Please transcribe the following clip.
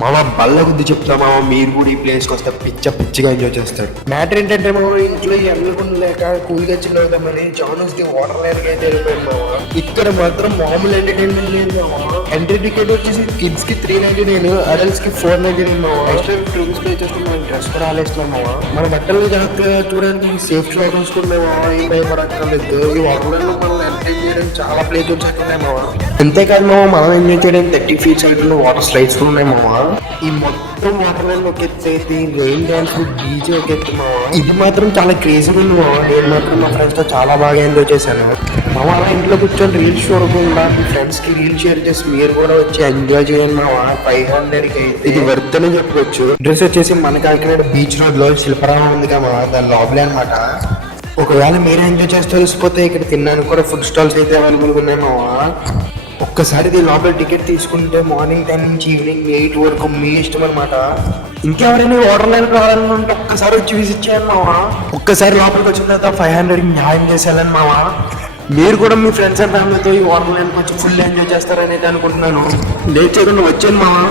మామ బల్ల గుద్ది చెప్తా మామ, మీరు కూడా ఈ ప్లేస్కి వస్తే పిచ్చిగా ఎంజాయ్ చేస్తారు. మ్యాటర్ ఏంటంటే మామ, ఇంట్లో ఎల్లకుండా లేక కూల్గా చిన్నదామని జానస్ ది వాటర్ లైన్ అయితే వెళ్ళిపోయాను మామ. ఇక్కడ మాత్రం మామూలు ఎంటర్టైన్మెంట్ లేదు మామ. ఎంట్రీ టికెట్ వచ్చేసి కిడ్స్ కి 399, అడల్ట్స్ కి 499 మామ. ఎక్స్ట్రా రూమ్స్ పే చేస్తే మనం డ్రెస్ కూడా ఆలేస్తున్నాం మామ. మన బట్టలు జాగ్రత్తగా చూడడానికి సేఫ్టీ ఆర్డర్స్ కూడా మేము ఏం భయపడక్కర్లేదు. ఈ వాటర్ లైన్ లో మనం ఎంటర్టైన్ చేయడానికి చాలా ప్లేస్ వచ్చేస్తున్నాయి మామ. అంతేకాదు మామ, మనం ఎంజాయ్ చేయడానికి 30 feet సైడ్ లో వాటర్ స్లైడ్స్ ఉన్నాయి మామ. ఈ మొత్తం వాటర్ లైన్ ఒక ఎత్తు అయితే రెయిన్ డాన్స్ డీజే ఒక ఎత్తు మామ. ఇది మాత్రం చాలా క్రేజీగా ఉంది మామ. నేను మాత్రం మా ఫ్రెండ్స్ తో చాలా బాగా ఎంజాయ్ చేశాను మామ. అలా ఇంట్లో కూర్చొని రీల్స్ చూడకుండా మీ ఫ్రెండ్స్ కి రీల్స్ షేర్ చేసి మీరు కూడా వచ్చి ఎంజాయ్ చేయండి మామ. 500 కి ఇది వర్త్ అని చెప్పవచ్చు. డ్రెస్ వచ్చేసి మన కాకినాడ బీచ్ రోడ్ లో శిల్పరామం ఉంది కదా, దాని లోపలే అనమాట. ఒకవేళ మీరే ఎంజాయ్ చేస్తే తెలిసిపోతే ఇక్కడ తినడానికి కూడా ఫుడ్ స్టాల్స్ అయితే అవైలబుల్ ఉన్నాయి మామ. ఒక్కసారి లోపల టికెట్ తీసుకుంటే మార్నింగ్ 10 నుంచి ఈవినింగ్ 8 వరకు మీ ఇష్టం అనమాట. ఇంకెవరైనా వాటర్ లైన్ రావాలనుకుంటే ఒక్కసారి వచ్చి విజిట్ చేయండి మావా. ఒక్కసారి లోపలికి వచ్చిన తర్వాత 500 న్యాయం చేసేయాలని మావా. మీరు కూడా మీ ఫ్రెండ్స్ అండ్ ఫ్యామిలీతో ఈ వాటర్ లైన్కి వచ్చి ఫుల్ ఎంజాయ్ చేస్తారనేది అనుకుంటున్నాను. లేట్ చేయకుండా వచ్చాను మావా.